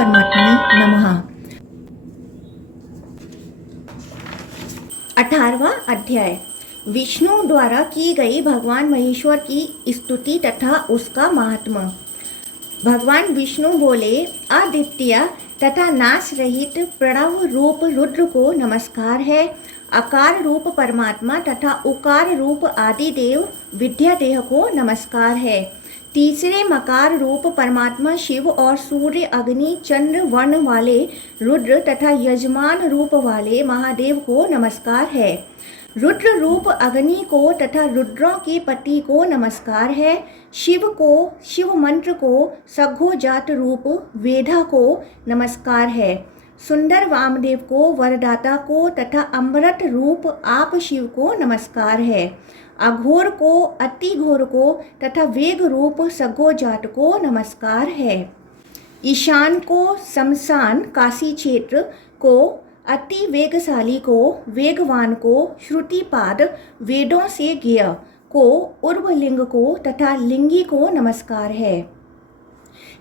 परमात्मने नमः। 18वां अध्याय। विष्णु द्वारा की गई भगवान महेश्वर की स्तुति तथा उसका महात्म्य। भगवान विष्णु बोले, अद्वितीय तथा नाश रहित प्रणव रूप रुद्र को नमस्कार है। अकार रूप परमात्मा तथा उकार रूप आदिदेव विद्यादेह को नमस्कार है। तीसरे मकार रूप परमात्मा शिव और सूर्य अग्नि चंद्र वर्ण वाले रुद्र तथा यजमान रूप वाले महादेव को नमस्कार है। रुद्र रूप अग्नि को तथा रुद्रों के पति को नमस्कार है। शिव को, शिव मंत्र को, सघोजात रूप वेदा को नमस्कार है। सुंदर वामदेव को, वरदाता को तथा अमृत रूप आप शिव को नमस्कार है। अघोर को, अति घोर को तथा वेग रूप सघोजात को नमस्कार है। ईशान को, शमशान काशी क्षेत्र को, अति वेगशाली को, वेगवान को, श्रुतिपाद वेदों से ज्ञेय को, उर्वलिंग को तथा लिंगी को नमस्कार है।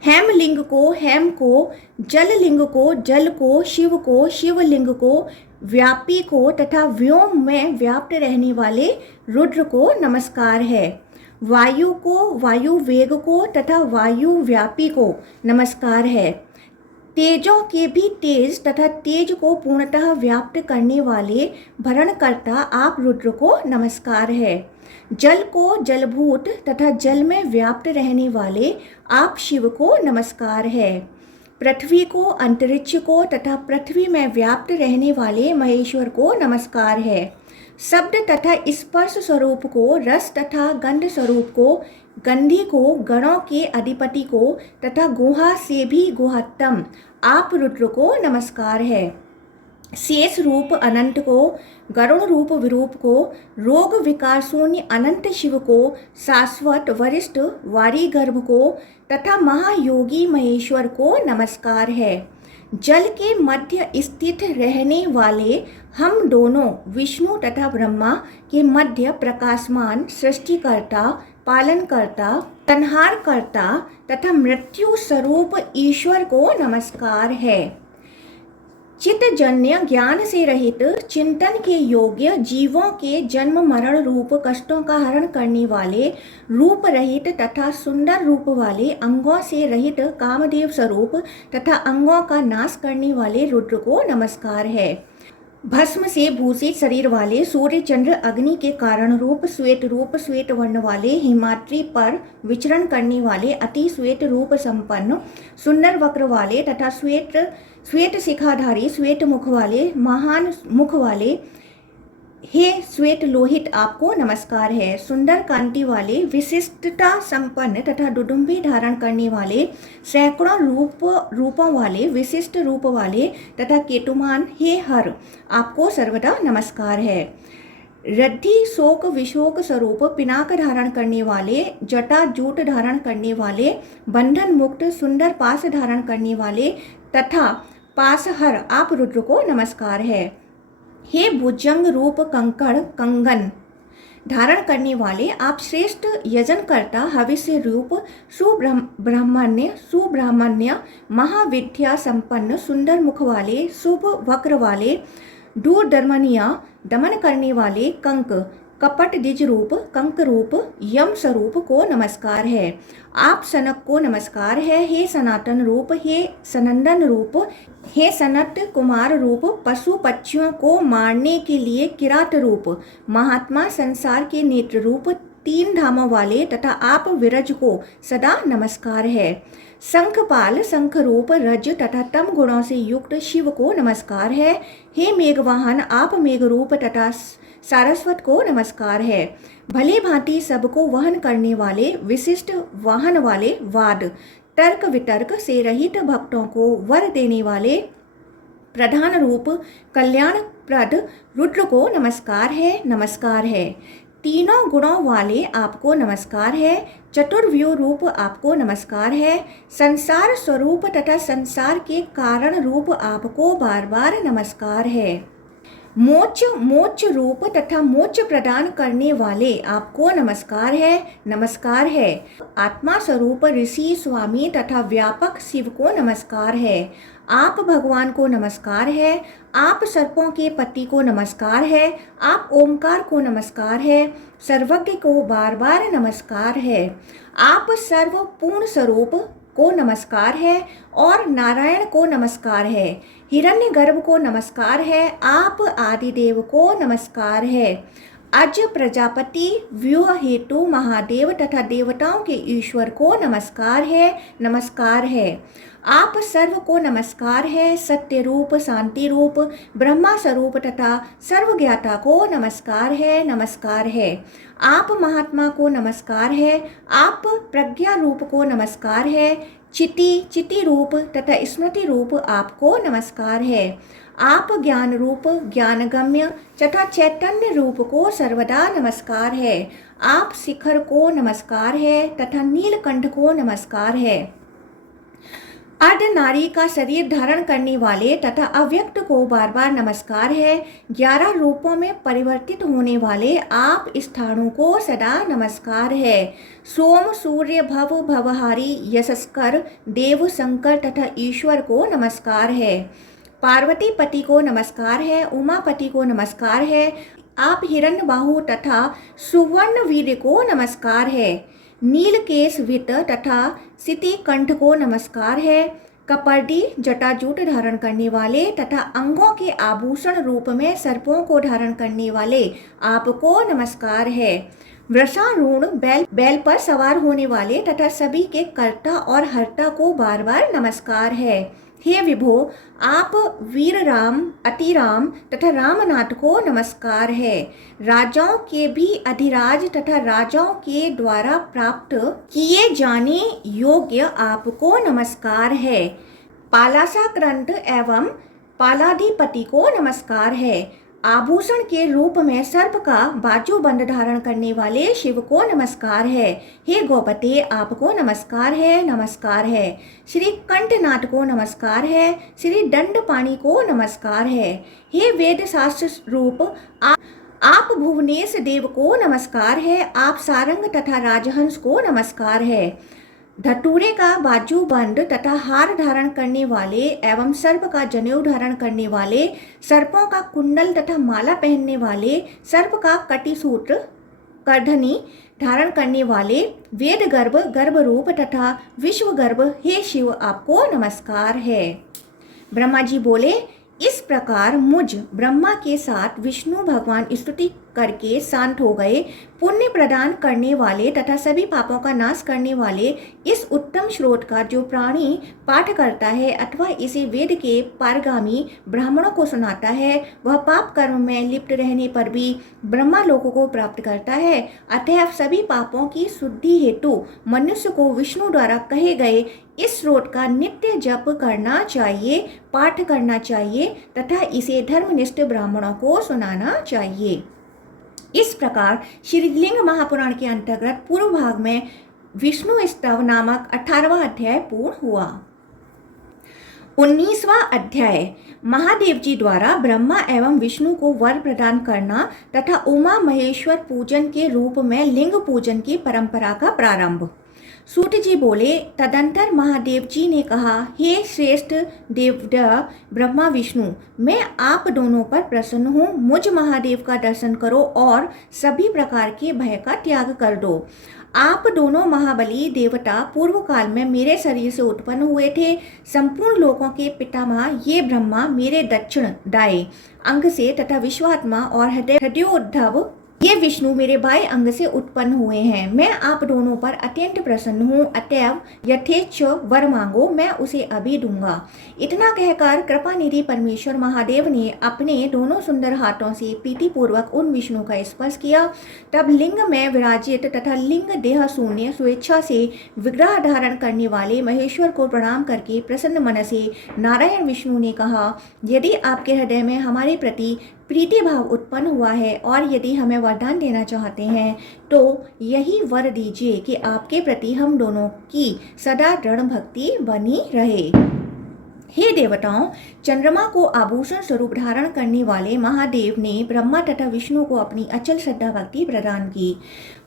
हेमलिंग को, हेम को, जललिंग को, जल को, शिव को, शिवलिंग को, व्यापी को तथा व्योम में व्याप्त रहने वाले रुद्र को नमस्कार है। वायु को, वायु वेग को तथा वायु व्यापी को नमस्कार है। तेजों के भी तेज तथा तेज को पूर्णतः व्याप्त करने वाले भरणकर्ता आप रुद्र को नमस्कार है। जल को, जलभूत तथा जल में व्याप्त रहने वाले आप शिव को नमस्कार है। पृथ्वी को, अंतरिक्ष को तथा पृथ्वी में व्याप्त रहने वाले महेश्वर को नमस्कार है। शब्द तथा स्पर्श स्वरूप को, रस तथा गंध स्वरूप को, गंधी को, गणों के अधिपति को तथा गुहा से भी गुहत्तम आप रुद्र को नमस्कार है। शेष रूप अनंत को, गरुण रूप विरूप को, रोग विकार शून्य अनंत शिव को, शाश्वत वरिष्ठ वारी गर्भ को तथा महायोगी महेश्वर को नमस्कार है। जल के मध्य स्थित रहने वाले हम दोनों विष्णु तथा ब्रह्मा के मध्य प्रकाशमान सृष्टिकर्ता, पालनकर्ता, संहारकर्ता तथा मृत्यु स्वरूप ईश्वर को नमस्कार है। चित्तजन्य ज्ञान से रहित, चिंतन के योग्य, जीवों के जन्म मरण रूप कष्टों का हरण करने वाले, रूप रहित तथा सुंदर रूप वाले, अंगों से रहित कामदेव स्वरूप तथा अंगों का नाश करने वाले रुद्र को नमस्कार है। भस्म से भूषित शरीर वाले, सूर्य चंद्र अग्नि के कारण रूप श्वेत वर्ण वाले, हिमाद्री पर विचरण करने वाले, अति श्वेत रूप संपन्न, सुंदर वक्र वाले तथा श्वेत शिखाधारी, श्वेत मुख वाले, महान मुख वाले, हे श्वेत लोहित आपको नमस्कार है। सुंदर कांति वाले, विशिष्टता संपन्न तथा दुदुम्बी धारण करने वाले, सैकड़ों रूपों वाले, विशिष्ट रूप वाले तथा केतुमान, हे हर आपको सर्वदा नमस्कार है। रद्धि शोक विशोक स्वरूप, पिनाक धारण करने वाले, जटा जूट धारण करने वाले, बंधन मुक्त सुंदर पास धारण करने वाले तथा पासहर आप रुद्र को नमस्कार है। हे भुजंग रूप कंकड़ कंगन धारण करने वाले, आप श्रेष्ठ यजनकर्ता, हविष्य रूप, सुब्राह्मण्य महाविद्या संपन्न, सुंदर मुख वाले, शुभ वक्र वाले, दूरदर्मनीय दमन करने वाले, कंक कपट द्विज रूप, कंक रूप, यम स्वरूप को नमस्कार है। आप सनक को नमस्कार है। हे सनातन रूप, हे सनंदन रूप, हे सनत कुमार रूप, पशु पक्षियों को मारने के लिए किरात रूप, महात्मा संसार के नेत्र रूप, तीन धामों वाले तथा आप विरज को सदा नमस्कार है। शंखपाल शंख रूप, रज तथा तम गुणों से युक्त शिव को नमस्कार है। हे मेघवाहन, आप मेघ रूप तथा सारस्वत को नमस्कार है। भले भांति सबको वहन करने वाले, विशिष्ट वाहन वाले, वाद तर्क वितर्क से रहित भक्तों को वर देने वाले, प्रधान रूप कल्याणप्रद रुद्र को नमस्कार है, नमस्कार है। तीनों गुणों वाले आपको नमस्कार है। चतुर्व्यूह रूप आपको नमस्कार है। संसार स्वरूप तथा संसार के कारण रूप आपको बार बार नमस्कार है। मोक्ष मोक्ष रूप तथा मोक्ष प्रदान करने वाले आपको नमस्कार है, नमस्कार है। आत्मा स्वरूप ऋषि स्वामी तथा व्यापक शिव को नमस्कार है। आप भगवान को नमस्कार है। आप सर्पों के पति को नमस्कार है। आप ओमकार को नमस्कार है। सर्वज्ञ को बार बार नमस्कार है। आप सर्व पूर्ण स्वरूप को नमस्कार है और नारायण को नमस्कार है। हिरण्यगर्भ को नमस्कार है। आप आदिदेव को नमस्कार है। अज प्रजापति व्यूह हेतु महादेव तथा देवताओं के ईश्वर को नमस्कार है, नमस्कार है। आप सर्व को नमस्कार है। सत्य रूप शांति रूप ब्रह्मा स्वरूप तथा सर्वज्ञाता को नमस्कार है, नमस्कार है। आप महात्मा को नमस्कार है। आप प्रज्ञा रूप को नमस्कार है। चिति रूप तथा स्मृति रूप आपको नमस्कार है। आप ज्ञान रूप ज्ञानगम्य तथा चैतन्य रूप को सर्वदा नमस्कार है। आप शिखर को नमस्कार है तथा नीलकंठ को नमस्कार है। अर्ध नारी का शरीर धारण करने वाले तथा अव्यक्त को बार बार नमस्कार है। 11 रूपों में परिवर्तित होने वाले आप स्थानों को सदा नमस्कार है। सोम सूर्य भव भवहारी यशस्कर देव शंकर तथा ईश्वर को नमस्कार है। पार्वती पति को नमस्कार है। उमापति को नमस्कार है। आप हिरण्यबाहु तथा सुवर्ण वीर्य को नमस्कार है। नीलकेश वित तथा सिति कंठ को नमस्कार है। कपर्डी जटाजूट धारण करने वाले तथा अंगों के आभूषण रूप में सर्पों को धारण करने वाले आपको नमस्कार है। वृषारूढ़ बैल पर सवार होने वाले तथा सभी के कर्ता और हर्ता को बार बार नमस्कार है। हे विभो, आप वीर राम अतिराम तथा रामनाथ को नमस्कार है। राजाओं के भी अधिराज तथा राजाओं के द्वारा प्राप्त किए जाने योग्य आपको नमस्कार है। पालासाक्रांत एवं पालाधिपति को नमस्कार है। आभूषण के रूप में सर्प का बाजूबंद धारण करने वाले शिव को नमस्कार है। हे गौपते, आपको नमस्कार है, नमस्कार है। श्री कंठनाथ को नमस्कार है। श्री दंडपाणि को नमस्कार है। हे वेद शास्त्र रूप आप भुवनेश देव को नमस्कार है। आप सारंग तथा राजहंस को नमस्कार है। धतूरे का बाजूबंद तथा हार धारण करने वाले एवं सर्प का जनेऊ धारण करने वाले, सर्पों का कुंडल तथा माला पहनने वाले, सर्प का कटिसूत्र करधनी धारण करने वाले, वेद गर्भ गर्भ रूप तथा विश्व गर्भ हे शिव आपको नमस्कार है। ब्रह्मा जी बोले, इस प्रकार मुझ ब्रह्मा के साथ विष्णु भगवान स्तुति करके शांत हो गए। पुण्य प्रदान करने वाले तथा सभी पापों का नाश करने वाले इस उत्तम श्लोक का जो प्राणी पाठ करता है अथवा इसे वेद के पारगामी ब्राह्मणों को सुनाता है, वह पाप कर्म में लिप्त रहने पर भी ब्रह्मा लोकों को प्राप्त करता है। अतः सभी पापों की शुद्धि हेतु मनुष्य को विष्णु द्वारा कहे गए इस श्लोक का नित्य जप करना चाहिए, पाठ करना चाहिए तथा इसे धर्मनिष्ठ ब्राह्मणों को सुनाना चाहिए। इस प्रकार श्रीलिंग महापुराण के अंतर्गत पूर्व भाग में विष्णु स्तव नामक 18वां अध्याय पूर्ण हुआ। 19वां अध्याय महादेव जी द्वारा ब्रह्मा एवं विष्णु को वर प्रदान करना तथा उमा महेश्वर पूजन के रूप में लिंग पूजन की परंपरा का प्रारंभ। सूत जी बोले, तदंतर महादेव जी ने कहा, हे श्रेष्ठ देवता ब्रह्मा विष्णु, मैं आप दोनों पर प्रसन्न हूँ। मुझ महादेव का दर्शन करो और सभी प्रकार के भय का त्याग कर दो। आप दोनों महाबली देवता पूर्व काल में मेरे शरीर से उत्पन्न हुए थे। संपूर्ण लोकों के पितामह ये ब्रह्मा मेरे दक्षिण दाएं अंग से तथा विश्वात्मा और हृदयोद्धव ये विष्णु मेरे बाएं अंग से उत्पन्न हुए हैं। मैं आप दोनों पर अत्यंत प्रसन्न हूँ। अतएव यथेच्छ वर मांगो, मैं उसे अभी दूंगा। इतना कहकर कृपा निधि परमेश्वर महादेव ने अपने दोनों सुंदर हाथों से प्रीतिपूर्वक उन विष्णु का स्पर्श किया। तब लिंग में विराजित तथा लिंग देह शून्य स्वेच्छा से विग्रह धारण करने वाले महेश्वर को प्रणाम करके प्रसन्न मन से नारायण विष्णु ने कहा, यदि आपके हृदय में हमारे प्रति प्रीति भाव उत्पन्न हुआ है और यदि हमें वरदान देना चाहते हैं तो यही वर दीजिए कि आपके प्रति हम दोनों की सदा दृढ़ भक्ति बनी रहे। हे देवताओं, चंद्रमा को आभूषण स्वरूप धारण करने वाले महादेव ने ब्रह्मा तथा विष्णु को अपनी अचल श्रद्धा भक्ति प्रदान की।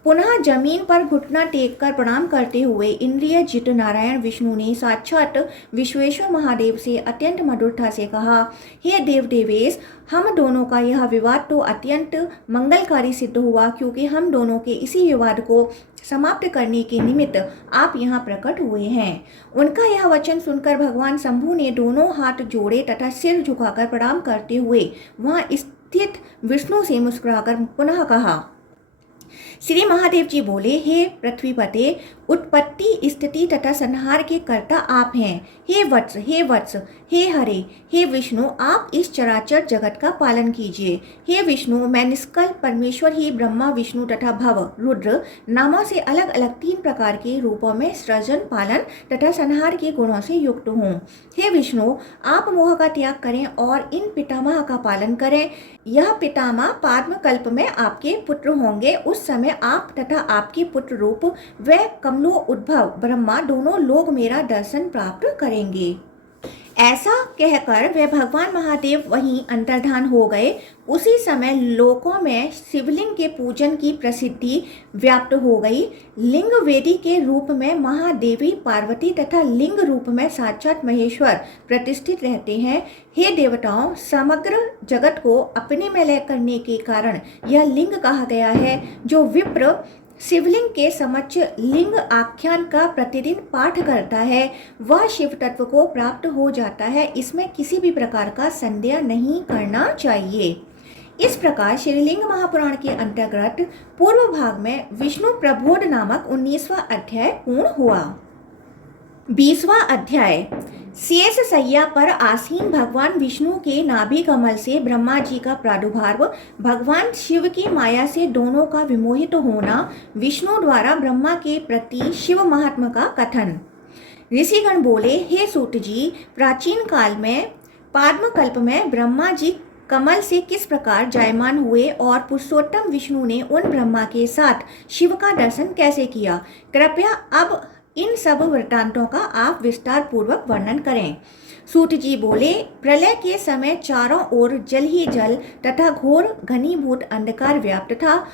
पुनः जमीन पर घुटना टेक कर प्रणाम करते हुए इंद्रिय जित नारायण विष्णु ने साक्षात विश्वेश्वर महादेव से अत्यंत मधुरता से कहा, हे देव देवेश, हम दोनों का यह विवाद तो अत्यंत मंगलकारी सिद्ध हुआ, क्योंकि हम दोनों के इसी विवाद को समाप्त करने के निमित्त आप यहाँ प्रकट हुए हैं। उनका यह वचन सुनकर भगवान शंभु ने दोनों हाथ जोड़े तथा सिर झुकाकर प्रणाम करते हुए वहाँ स्थित विष्णु से मुस्कुराकर पुनः कहा। श्री महादेव जी बोले, हे पृथ्वीपते, उत्पत्ति स्थिति तथा संहार के कर्ता आप हैं। हे वत्स, हे हरे, हे विष्णु, आप इस चराचर जगत का पालन कीजिए। हे विष्णु, मैं निष्कल परमेश्वर ही ब्रह्मा विष्णु तथा भव रुद्र नामों से अलग अलग 3 प्रकार के रूपों में सृजन, पालन तथा संहार के गुणों से युक्त हूँ। हे विष्णु, आप मोह का त्याग करें और इन पितामह का पालन करें। यह पितामह पाद्म कल्प में आपके पुत्र होंगे। उस समय आप तथा आपके पुत्र रूप व कमलो उद्भव ब्रह्मा दोनों लोग मेरा दर्शन प्राप्त करेंगे। ऐसा कहकर वे भगवान महादेव वहीं अंतर्धान हो गए। उसी समय लोकों में शिवलिंग के पूजन की प्रसिद्धि व्याप्त हो गई। लिंग वेदी के रूप में महादेवी पार्वती तथा लिंग रूप में साक्षात महेश्वर प्रतिष्ठित रहते हैं। हे देवताओं, समग्र जगत को अपने में लय करने के कारण यह लिंग कहा गया है। जो विप्र शिवलिंग के समक्ष लिंग आख्यान का प्रतिदिन पाठ करता है, वह शिव तत्व को प्राप्त हो जाता है। इसमें किसी भी प्रकार का संदेह नहीं करना चाहिए। इस प्रकार श्रीलिंग महापुराण के अंतर्गत पूर्व भाग में विष्णु प्रबोध नामक 19वां अध्याय पूर्ण हुआ। 20वां अध्याय। शेष सैया पर आसीन भगवान विष्णु के नाभि कमल से ब्रह्मा जी का प्रादुर्भाव, भगवान शिव की माया से दोनों का विमोहित होना, विष्णु द्वारा ब्रह्मा के प्रति शिव महात्मा का कथन। ऋषिगण बोले, हे सूत जी, प्राचीन काल में पाद्म कल्प में ब्रह्मा जी कमल से किस प्रकार जायमान हुए और पुरुषोत्तम विष्णु ने उन ब्रह्मा के साथ शिव का दर्शन कैसे किया? कृपया अब इन सब वृत्तांतों का आप विस्तार पूर्वक वर्णन करें। सूत जी बोले, प्रलय के समय चारों ओर जल ही जल तथा घोर घनीभूत अंधकार व्याप्त था।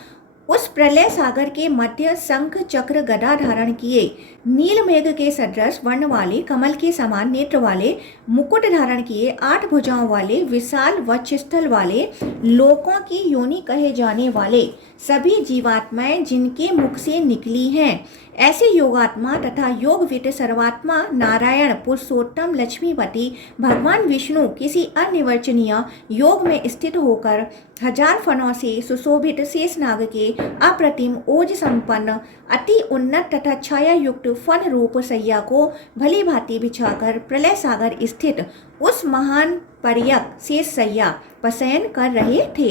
उस प्रलय सागर के मध्य शंख चक्र गदा धारण किए, नील मेघ के सदृश वर्ण वाले, कमल के समान नेत्र वाले, मुकुट धारण किए, 8 भुजाओं वाले, विशाल वक्षस्थल वाले, लोकों की योनि कहे जाने वाले सभी जीवात्माएं जिनके मुख से निकली हैं, ऐसे योगात्मा तथा योगविद सर्वात्मा नारायण पुरुषोत्तम लक्ष्मीपति भगवान विष्णु किसी अनिर्वचनीय योग में स्थित होकर 1000 फनों से सुशोभित शेषनाग के अप्रतिम ओज संपन्न अति उन्नत तथा छाया युक्त फन रूप सैया को भली भांति बिछाकर प्रलय सागर स्थित उस महान पर्यक शेष सैया पर शयन कर रहे थे।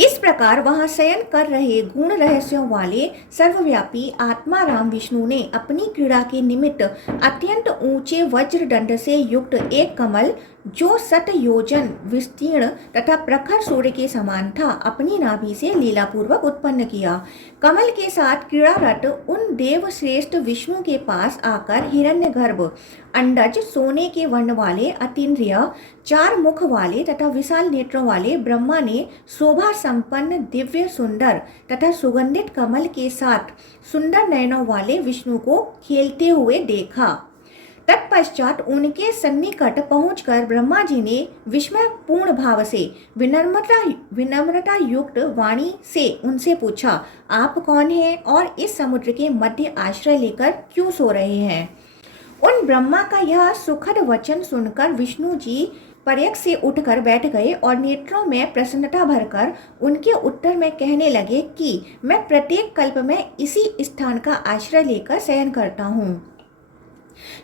इस प्रकार वहां शयन कर रहे गुण रहस्यों वाले सर्वव्यापी आत्मा राम विष्णु ने अपनी क्रीड़ा के निमित्त अत्यंत ऊंचे वज्र दंड से युक्त एक कमल, जो 7 योजन विस्तीर्ण तथा प्रखर सूर्य के समान था, अपनी नाभि से लीलापूर्वक उत्पन्न किया। कमल के साथ क्रीड़ारत उन देव श्रेष्ठ विष्णु के पास आकर हिरण्यगर्भ, अंडज, सोने के वर्ण वाले, अतीन्द्रिय, 4 मुख वाले तथा विशाल नेत्रों वाले ब्रह्मा ने शोभा संपन्न दिव्य सुंदर तथा सुगंधित कमल के साथ सुंदर नयनों वाले विष्णु को खेलते हुए देखा। तत्पश्चात उनके सन्निकट पहुंचकर ब्रह्मा जी ने विस्मय पूर्ण भाव से विनम्रता युक्त वाणी से उनसे पूछा, आप कौन हैं और इस समुद्र के मध्य आश्रय लेकर क्यों सो रहे हैं? उन ब्रह्मा का यह सुखद वचन सुनकर विष्णु जी पर्यक से उठकर बैठ गए और नेत्रों में प्रसन्नता भरकर उनके उत्तर में कहने लगे कि मैं प्रत्येक कल्प में इसी स्थान का आश्रय लेकर शयन करता हूँ।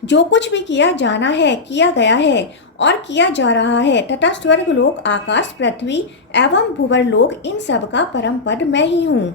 जो कुछ भी किया जाना है, किया गया है और किया जा रहा है तथा स्वर्गलोक, आकाश, पृथ्वी एवं भुवरलोक, इन सब का परम पद मैं ही हूँ।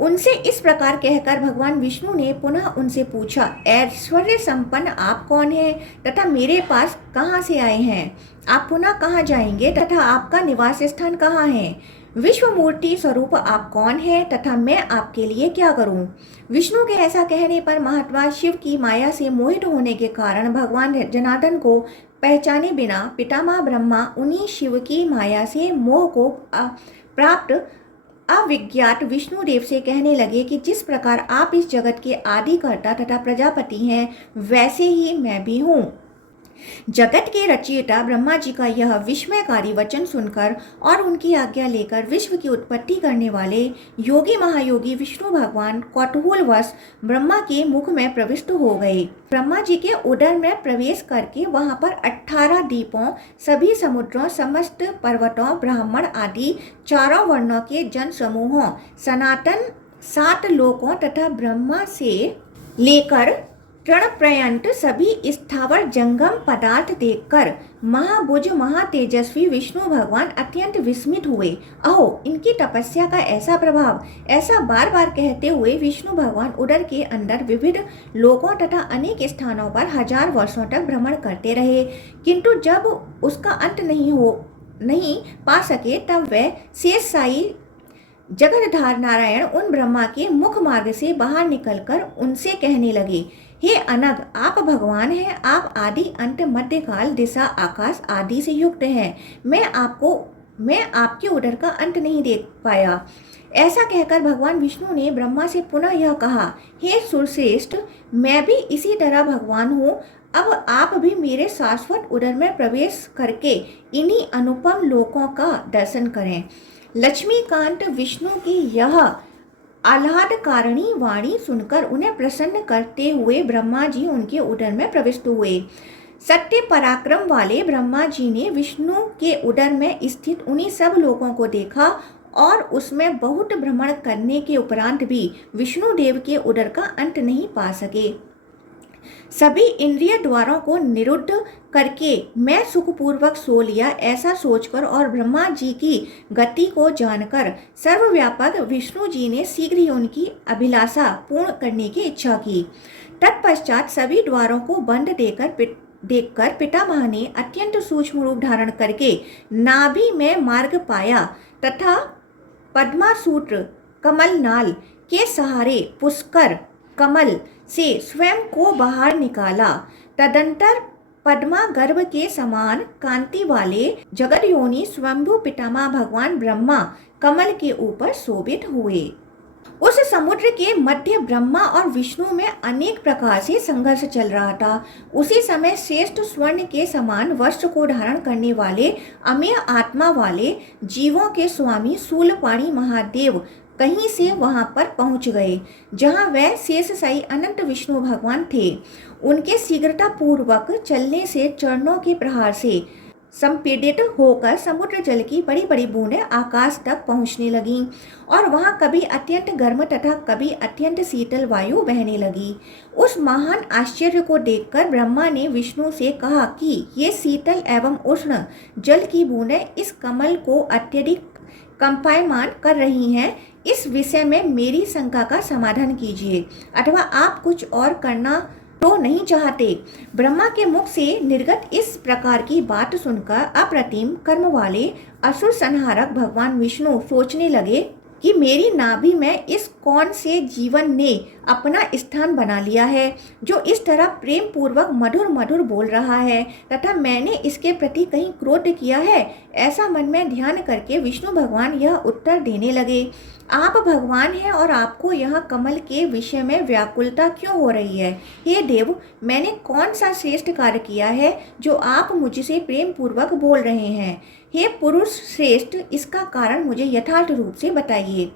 उनसे इस प्रकार कहकर भगवान विष्णु ने पुनः उनसे पूछा, ऐश्वर्य संपन्न आप कौन हैं तथा मेरे पास कहाँ से आए हैं? आप पुनः कहाँ जाएंगे तथा आपका निवास स्थान कहाँ है? विश्व मूर्ति स्वरूप आप कौन हैं तथा मैं आपके लिए क्या करूं? विष्णु के ऐसा कहने पर महात्मा शिव की माया से मोहित होने के कारण भगवान जनार्दन को पहचाने बिना पितामह ब्रह्मा उन्हीं शिव की माया से मोह को प्राप्त अविज्ञात विष्णुदेव से कहने लगे कि जिस प्रकार आप इस जगत के आदिकर्ता तथा प्रजापति हैं, वैसे ही मैं भी हूँ। जगत के रचयिता ब्रह्मा जी का यह विस्मयकारी वचन सुनकर और उनकी आज्ञा लेकर विश्व की उत्पत्ति करने वाले योगी महायोगी विष्णु भगवान कौतूहलवश ब्रह्मा के मुख में प्रविष्ट हो गए। ब्रह्मा जी के उदर में प्रवेश करके वहां पर 18 द्वीपों, सभी समुद्रों, समस्त पर्वतों, ब्राह्मण आदि चारों वर्णों के जन समूहों, सनातन 7 लोकों तथा ब्रह्मा से लेकर तृण पर्यंत सभी स्थावर जंगम पदार्थ देखकर महाभुज महातेजस्वी विष्णु भगवान अत्यंत विस्मित हुए। अहो, इनकी तपस्या का ऐसा प्रभाव! ऐसा बार बार कहते हुए विष्णु भगवान उदर के अंदर विविध लोकों तथा अनेक स्थानों पर 1000 वर्षों तक भ्रमण करते रहे, किंतु जब उसका अंत नहीं पा सके तब वह शेषशायी जगतधार नारायण उन ब्रह्मा के मुख मार्ग से बाहर निकलकर उनसे कहने लगे, हे अनग, आप भगवान हैं, आप आदि अंत मध्यकाल दिशा आकाश आदि से युक्त हैं। मैं आपके उदर का अंत नहीं देख पाया। ऐसा कहकर भगवान विष्णु ने ब्रह्मा से पुनः यह कहा, हे सुरश्रेष्ठ, मैं भी इसी तरह भगवान हूँ। अब आप भी मेरे शाश्वत उदर में प्रवेश करके इन्हीं अनुपम लोकों का दर्शन करें। लक्ष्मीकांत विष्णु की यह आह्लादकारिणी वाणी सुनकर उन्हें प्रसन्न करते हुए ब्रह्मा जी उनके उदर में प्रविष्ट हुए। सत्य पराक्रम वाले ब्रह्मा जी ने विष्णु के उदर में स्थित उन्हीं सब लोगों को देखा और उसमें बहुत भ्रमण करने के उपरांत भी विष्णुदेव के उदर का अंत नहीं पा सके। सभी इंद्रिय द्वारों को निरुद्ध करके मैं सुखपूर्वक सो लिया, ऐसा सोचकर और ब्रह्मा जी की गति को जानकर सर्वव्यापक विष्णु जी ने शीघ्र ही उनकी अभिलाषा पूर्ण करने की इच्छा की। तत्पश्चात सभी द्वारों को बंद देखकर पितामह ने अत्यंत सूक्ष्म रूप धारण करके नाभि में मार्ग पाया तथा पद्मासूत्र कमलनाल के सहारे पुष्कर कमल से स्वयं को बाहर निकाला। तदंतर पद्मा गर्भ के समान कांति वाले जगदयोनि स्वयंभू पितामह भगवान ब्रह्मा कमल के ऊपर शोभित हुए। उस समुद्र के मध्य ब्रह्मा और विष्णु में अनेक प्रकार से संघर्ष चल रहा था। उसी समय श्रेष्ठ स्वर्ण के समान वस्त्र को धारण करने वाले अमेय आत्मा वाले जीवों के स्वामी शूलपाणी महादेव कहीं से वहां पर पहुंच गए, जहां वह शेषशायी अनंत विष्णु भगवान थे। उनके शीघ्रता पूर्वक चलने से चरणों के प्रहार से संपीड़ित होकर समुद्र जल की बड़ी बड़ी बूंदें आकाश तक पहुंचने लगीं और वहां कभी अत्यंत गर्म तथा कभी अत्यंत शीतल वायु बहने लगी। उस महान आश्चर्य को देखकर ब्रह्मा ने विष्णु से कहा कि ये शीतल एवं उष्ण जल की बूंदें इस कमल को अत्यधिक कंपायमान कर रही हैं। इस विषय में मेरी शंका का समाधान कीजिए, अथवा आप कुछ और करना तो नहीं चाहते। ब्रह्मा के मुख से निर्गत इस प्रकार की बात सुनकर अप्रतिम कर्म वाले असुर संहारक भगवान विष्णु सोचने लगे कि मेरी नाभि में इस कौन से जीवन ने अपना स्थान बना लिया है, जो इस तरह प्रेम पूर्वक मधुर मधुर बोल रहा है तथा मैंने इसके प्रति कहीं क्रोध किया है। ऐसा मन में ध्यान करके विष्णु भगवान यह उत्तर देने लगे, आप भगवान हैं और आपको यह कमल के विषय में व्याकुलता क्यों हो रही है? हे देव, मैंने कौन सा श्रेष्ठ कार्य किया है जो आप मुझसे प्रेम पूर्वक बोल रहे हैं? हे पुरुष श्रेष्ठ, इसका कारण मुझे यथार्थ रूप से बताइए।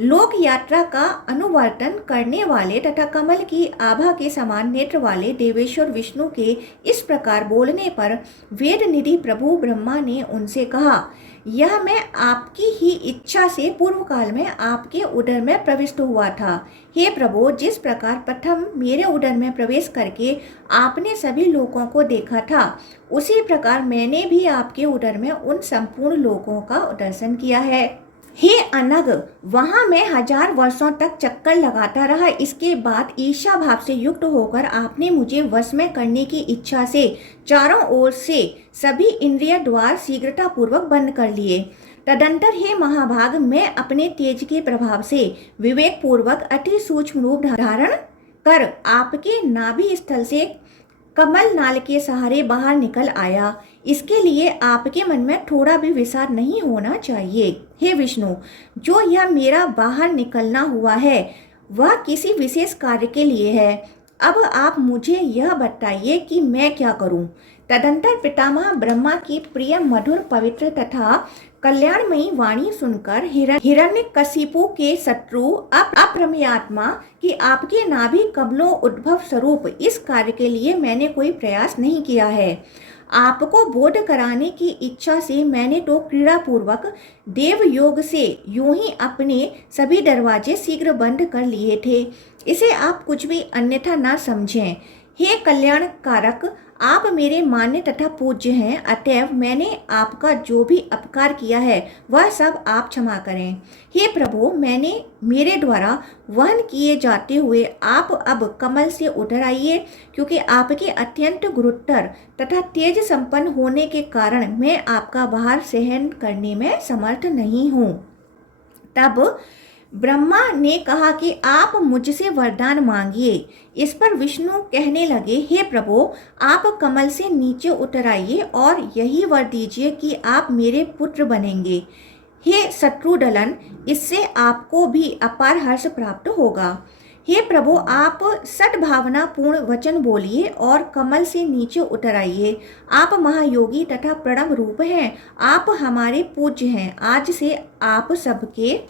लोक यात्रा का अनुवर्तन करने वाले तथा कमल की आभा के समान नेत्र वाले देवेश्वर विष्णु के इस प्रकार बोलने पर वेद निधि प्रभु ब्रह्मा ने उनसे कहा, यह मैं आपकी ही इच्छा से पूर्व काल में आपके उदर में प्रविष्ट हुआ था। हे प्रभु, जिस प्रकार प्रथम मेरे उदर में प्रवेश करके आपने सभी लोकों को देखा था, उसी प्रकार मैंने भी आपके उदर में उन संपूर्ण लोकों का दर्शन किया है। हे अनग, वहां मैं 1000 वर्षों तक चक्कर लगाता रहा। इसके बाद ईर्ष्या भाव से युक्त होकर आपने मुझे वश में करने की इच्छा से चारों ओर से सभी इंद्रिय द्वार शीघ्रता पूर्वक बंद कर लिए। तदंतर हे महाभाग, मैं अपने तेज के प्रभाव से विवेक पूर्वक अति सूक्ष्म रूप धारण कर आपके नाभि स्थल से कमल नाल के सहारे बाहर निकल आया। इसके लिए आपके मन में थोड़ा भी विचार नहीं होना चाहिए। हे विष्णु, जो यह मेरा बाहर निकलना हुआ है वह किसी विशेष कार्य के लिए है। अब आप मुझे यह बताइए कि मैं क्या करूं। तदंतर पितामह ब्रह्मा की प्रिय मधुर पवित्र तथा कल्याणमयी वाणी सुनकर हिरण्यकशिपु के शत्रु अप्रमेयात्मा कि आपके नाभि कमलों उद्भव स्वरूप इस कार्य के लिए मैंने कोई प्रयास नहीं किया है। आपको बोध कराने की इच्छा से मैंने तो क्रीड़ा पूर्वक देव योग से यूं ही अपने सभी दरवाजे शीघ्र बंद कर लिए थे। इसे आप कुछ भी अन्यथा ना समझें। हे कल्याण कारक, आप मेरे मान्य तथा पूज्य हैं, अतएव मैंने आपका जो भी अपकार किया है वह सब आप क्षमा करें। हे प्रभु, मैंने मेरे द्वारा वहन किए जाते हुए आप अब कमल से उतर आइए, क्योंकि आपके अत्यंत गुरुतर तथा तेज संपन्न होने के कारण मैं आपका भार सहन करने में समर्थ नहीं हूँ। तब ब्रह्मा ने कहा कि आप मुझसे वरदान मांगिए। इस पर विष्णु कहने लगे, हे प्रभु, आप कमल से नीचे उतर आइए और यही वर दीजिए कि आप मेरे पुत्र बनेंगे। हे शत्रुदलन, इससे आपको भी अपार हर्ष प्राप्त होगा। हे प्रभु, आप सद्भावना पूर्ण वचन बोलिए और कमल से नीचे उतर आइए। आप महायोगी तथा प्रणव रूप हैं, आप हमारे पूज्य हैं। आज से आप सबके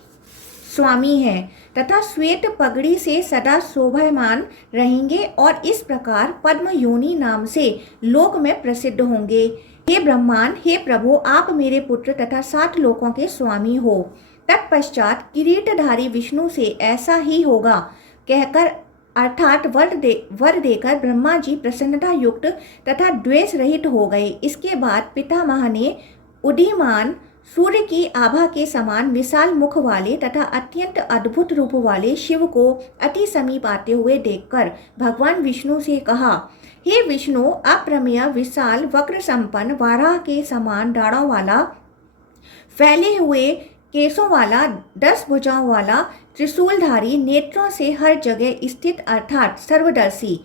स्वामी हैं तथा श्वेत पगड़ी से सदा शोभायमान रहेंगे और इस प्रकार पद्म योनि नाम से लोक में प्रसिद्ध होंगे। हे ब्रह्मांड, हे प्रभु, आप मेरे पुत्र तथा 7 लोकों के स्वामी हो। तत्पश्चात किरीटधारी विष्णु से ऐसा ही होगा कहकर अर्थात वर देकर ब्रह्मा जी प्रसन्नता युक्त तथा द्वेष रहित हो गए। इसके बाद पितामह ने उदीयमान सूर्य की आभा के समान विशाल मुख वाले तथा अत्यंत अद्भुत रूप वाले शिव को अति समीप आते हुए देखकर भगवान विष्णु से कहा, हे विष्णु, अप्रमेय विशाल वक्र संपन्न वाराह के समान दाढ़ों वाला, फैले हुए केसों वाला, 10 भुजाओं वाला, त्रिशूलधारी, नेत्रों से हर जगह स्थित अर्थात सर्वदर्शी,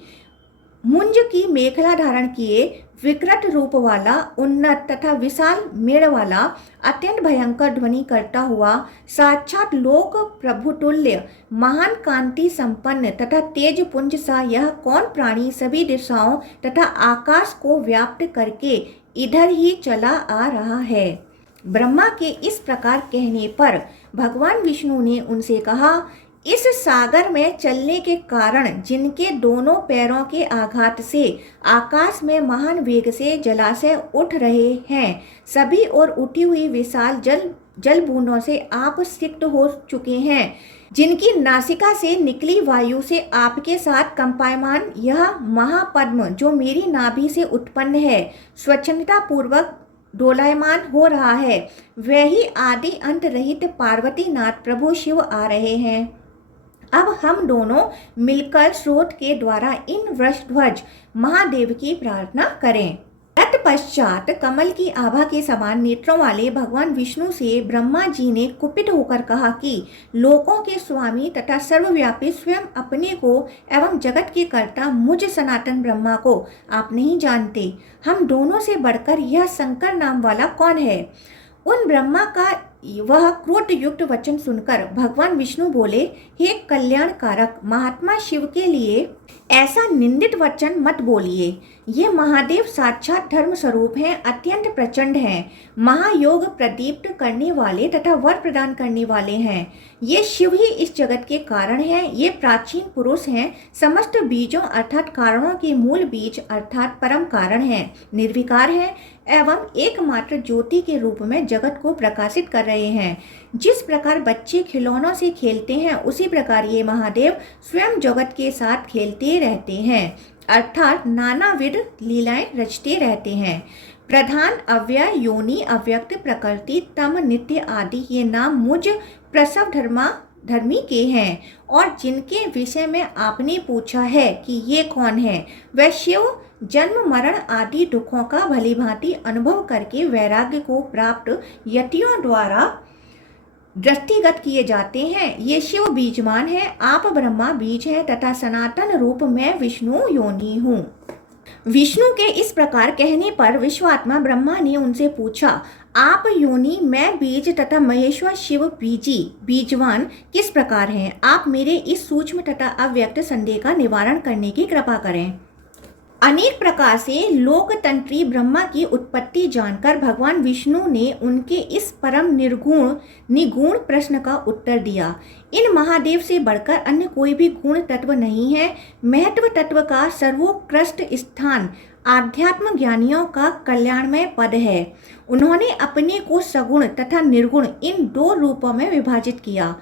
मुंज की मेखला धारण किए, विकृत रूप वाला, उन्नत तथा विशाल मेड़ वाला, अत्यंत भयंकर ध्वनि करता हुआ, साक्षात लोक प्रभुतुल्य, महान कांति संपन्न तथा तेज पुंज सा यह कौन प्राणी सभी दिशाओं तथा आकाश को व्याप्त करके इधर ही चला आ रहा है। ब्रह्मा के इस प्रकार कहने पर भगवान विष्णु ने उनसे कहा, इस सागर में चलने के कारण जिनके दोनों पैरों के आघात से आकाश में महान वेग से जलाशय उठ रहे हैं, सभी और उठी हुई विशाल जल बूंदों से आप सिक्त हो चुके हैं, जिनकी नासिका से निकली वायु से आपके साथ कंपायमान यह महापद्म जो मेरी नाभि से उत्पन्न है, स्वच्छंदता पूर्वक डोलायमान हो रहा है, वही आदि अंत रहित पार्वती नाथ प्रभु शिव आ रहे हैं। अब हम दोनों मिलकर स्रोत के द्वारा इन वृषध्वज महादेव की प्रार्थना करें। तत्पश्चात कमल की आभा के समान नेत्रों वाले भगवान विष्णु से ब्रह्मा जी ने कुपित होकर कहा कि लोकों के स्वामी तथा सर्वव्यापी स्वयं अपने को एवं जगत के कर्ता मुझ सनातन ब्रह्मा को आप नहीं जानते। हम दोनों से बढ़कर यह शंकर नाम वाला कौन है? उन ब्रह्मा का वह क्रोध युक्त वचन सुनकर भगवान विष्णु बोले, हे कल्याण कारक, महात्मा शिव के लिए ऐसा निंदित वचन मत बोलिए। ये महादेव साक्षात धर्म स्वरूप हैं, अत्यंत प्रचंड हैं, महायोग प्रदीप्त करने वाले तथा वर प्रदान करने वाले हैं। ये शिव ही इस जगत के कारण हैं। ये प्राचीन पुरुष हैं, समस्त बीजों अर्थात कारणों के मूल बीज अर्थात परम कारण हैं, निर्विकार हैं एवं एकमात्र ज्योति के रूप में जगत को प्रकाशित कर रहे हैं। जिस प्रकार बच्चे खिलौनों से खेलते हैं, उसी प्रकार ये महादेव स्वयं जगत के साथ खेलते रहते हैं, अर्थात नानाविध लीलाएं रचते रहते हैं। प्रधान, अव्यय, योनि, अव्यक्त, प्रकृति, तम, नित्य आदि ये नाम मुझ प्रसव धर्मी के हैं और जिनके विषय में आपने पूछा है कि ये कौन है, वह शिव जन्म मरण आदि दुखों का भलीभांति अनुभव करके वैराग्य को प्राप्त यतियों द्वारा दृष्टिगत किए जाते हैं। ये शिव बीजमान है, आप ब्रह्मा बीज हैं तथा सनातन रूप में विष्णु योनि हूँ। विष्णु के इस प्रकार कहने पर विश्वात्मा ब्रह्मा ने उनसे पूछा, आप योनि, मैं बीज तथा महेश्वर शिव बीजी बीजवान किस प्रकार हैं? आप मेरे इस सूक्ष्म तथा अव्यक्त संदेह का निवारण करने की कृपा करें। अनेक प्रकार से लोकतंत्री ब्रह्मा की उत्पत्ति जानकर भगवान विष्णु ने उनके इस परम निगुण प्रश्न का उत्तर दिया। इन महादेव से बढ़कर अन्य कोई भी गुण तत्व नहीं है। महत्व तत्व का सर्वोत्कृष्ट स्थान आध्यात्म ज्ञानियों का कल्याणमय पद है। उन्होंने अपने को सगुण तथा निर्गुण इन दो रूपों में विभाजित किया।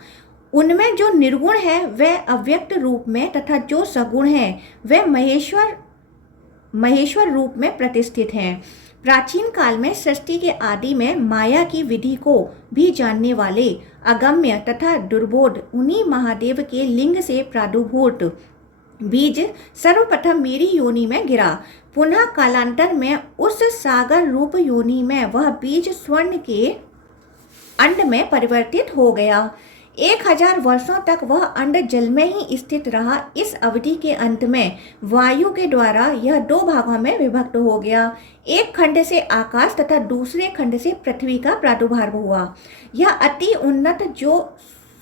उनमें जो निर्गुण है वह अव्यक्त रूप में तथा जो सगुण है वह महेश्वर रूप में प्रतिष्ठित हैं। प्राचीन काल में सृष्टि के आदि में माया की विधि को भी जानने वाले अगम्य तथा दुर्बोध उन्हीं महादेव के लिंग से प्रादुर्भूत बीज सर्वप्रथम मेरी योनि में गिरा। पुनः कालांतर में उस सागर रूप योनि में वह बीज स्वर्ण के अंड में परिवर्तित हो गया। 1000 वर्षों तक वह अंड जल में ही स्थित रहा। इस अवधि के अंत में वायु के द्वारा यह दो भागों में विभक्त हो गया। एक खंड से आकाश तथा दूसरे खंड से पृथ्वी का प्रादुर्भाव हुआ। यह अति उन्नत जो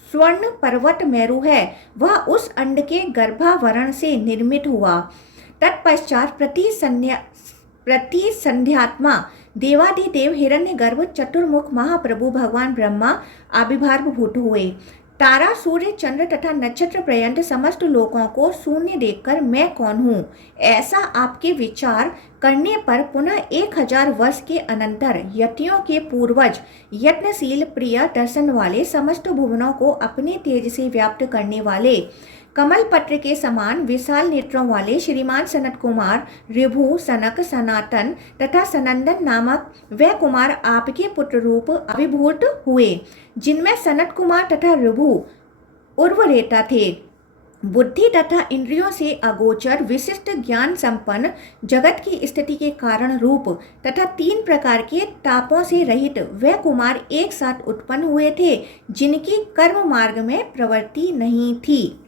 स्वर्ण पर्वत मेरु है वह उस अंड के गर्भावरण से निर्मित हुआ। तत्पश्चात प्रति संध्यात्मा देवादिदेव हिरण्यगर्भ चतुर्मुख महाप्रभु भगवान ब्रह्मा आविर्भूत हुए। तारा, सूर्य, चंद्र तथा नक्षत्र पर्यंत समस्त लोगों को शून्य देखकर मैं कौन हूँ ऐसा आपके विचार करने पर पुनः 1000 वर्ष के अनंतर यतियों के पूर्वज यत्नशील प्रिय दर्शन वाले समस्त भुवनों को अपने तेज से व्याप्त करने वाले कमल पत्र के समान विशाल नेत्रों वाले श्रीमान सनत कुमार ऋभु, सनक, सनातन तथा सनंदन नामक वह कुमार आपके पुत्र रूप आविर्भूत हुए, जिनमें सनत कुमार तथा ऋभु उर्वरेता थे। बुद्धि तथा इंद्रियों से अगोचर विशिष्ट ज्ञान संपन्न जगत की स्थिति के कारण रूप तथा 3 प्रकार के तापों से रहित वह कुमार एक साथ उत्पन्न हुए थे, जिनकी कर्म मार्ग में प्रवृत्ति नहीं थी।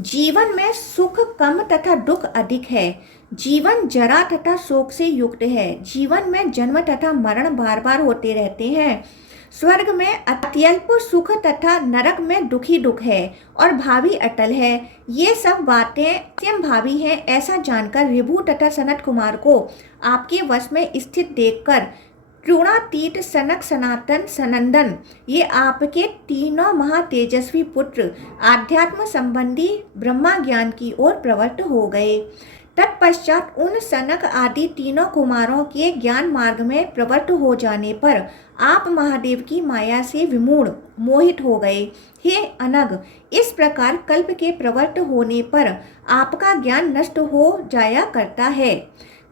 जीवन में सुख कम तथा दुख अधिक है। जीवन जरा तथा शोक से युक्त है। जीवन में जन्म तथा मरण बार बार होते रहते हैं। स्वर्ग में अत्यल्प सुख तथा नरक में दुखी दुख है और भावी अटल है। ये सब बातें अत्यंत भावी हैं। ऐसा जानकर ऋभु तथा सनत कुमार को आपके वश में स्थित देखकर त्रिगुणातीत सनक, सनातन, सनंदन ये आपके तीनों महातेजस्वी पुत्र आध्यात्म संबंधी ब्रह्मा ज्ञान की ओर प्रवृत्त हो गए। तत्पश्चात उन सनक आदि तीनों कुमारों के ज्ञान मार्ग में प्रवृत्त हो जाने पर आप महादेव की माया से विमूढ़ मोहित हो गए। हे अनग, इस प्रकार कल्प के प्रवृत्त होने पर आपका ज्ञान नष्ट हो जाया करता है।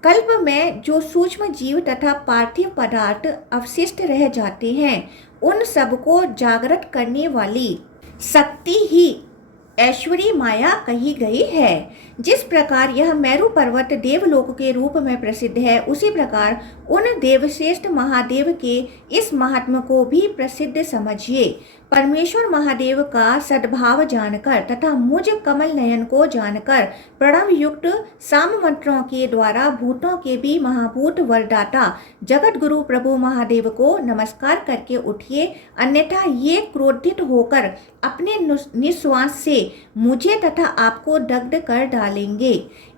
कल्प में जो सूक्ष्म जीव तथा पार्थिव पदार्थ अवशिष्ट रह जाते हैं उन सबको जागृत करने वाली शक्ति ही ऐश्वरी माया कही गई है। जिस प्रकार यह मेरु पर्वत देवलोक के रूप में प्रसिद्ध है, उसी प्रकार उन देवश्रेष्ठ महादेव के इस महात्म को भी प्रसिद्ध समझिए। परमेश्वर महादेव का सद्भाव जानकर तथा मुझ कमल नयन को जानकर प्रणव युक्त साम मंत्रों के द्वारा भूतों के भी महाभूत वरदाता जगत गुरु प्रभु महादेव को नमस्कार करके उठिए, अन्यथा ये क्रोधित होकर अपने निश्वास से मुझे तथा आपको दग्ध कर डालेंगे।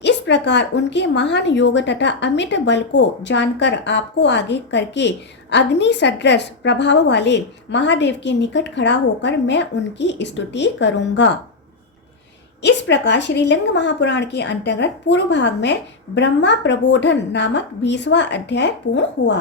इस प्रकार उनके महान योग तथा अमित बल को जानकर आपको आगे करके अग्नि सदृश प्रभाव वाले महादेव के निकट खड़ा होकर मैं उनकी स्तुति करूंगा। इस प्रकार श्रीलिंग महापुराण के अंतर्गत पूर्व भाग में ब्रह्मा प्रबोधन नामक 20वां अध्याय पूर्ण हुआ।